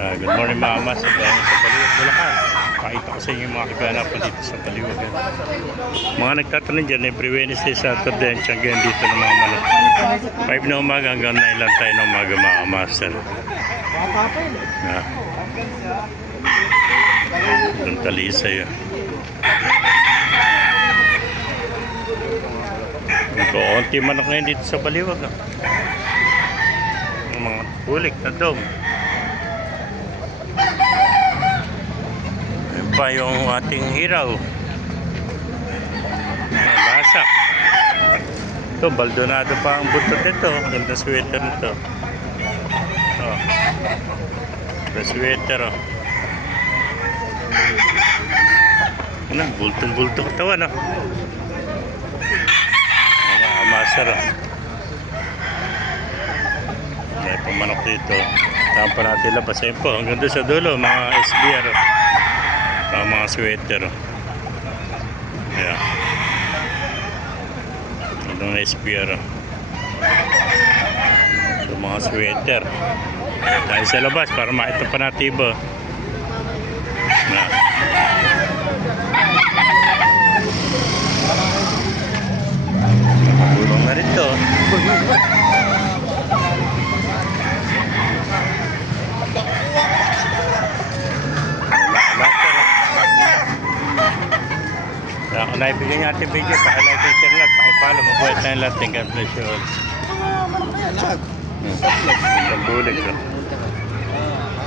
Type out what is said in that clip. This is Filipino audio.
Good morning mga mas sa Baliwag, Bulacan. Pakita ko sa inyo yung mga kaganapan dito sa Baliwag. Mga nagtatanong dyan, every Wednesday, Saturday, and Tianggen dito ng mga manok. 5 na umaga hanggang 9 lang tayo ng umaga mga master. Itong talisay. Ito, onti manok ngayon dito sa Baliwag. Mga kulik na dom. Ayan pa yung ating hiraw. Basak. Ito, baldonado pa ang butot nito. Ganda sweater nito. Oh. The sweater, oh. Ano, bultong-bultong katawan, oh. Mga master, oh. May pumanok dito. Saan pa natin labas. Ayun po, hanggang doon sa dulo, mga SBR, oh. Mga sweater, oh. Ayan. Itong SBR, oh. Ito mga sweater. Dahil sa labas para makita pa natin iba. Na. Nakagulong na rin to. Kung naibigay niya ating video, pakilike and share lahat, pakipalo, mabuhay tayong lahat. God bless you all. Ang bulig ko.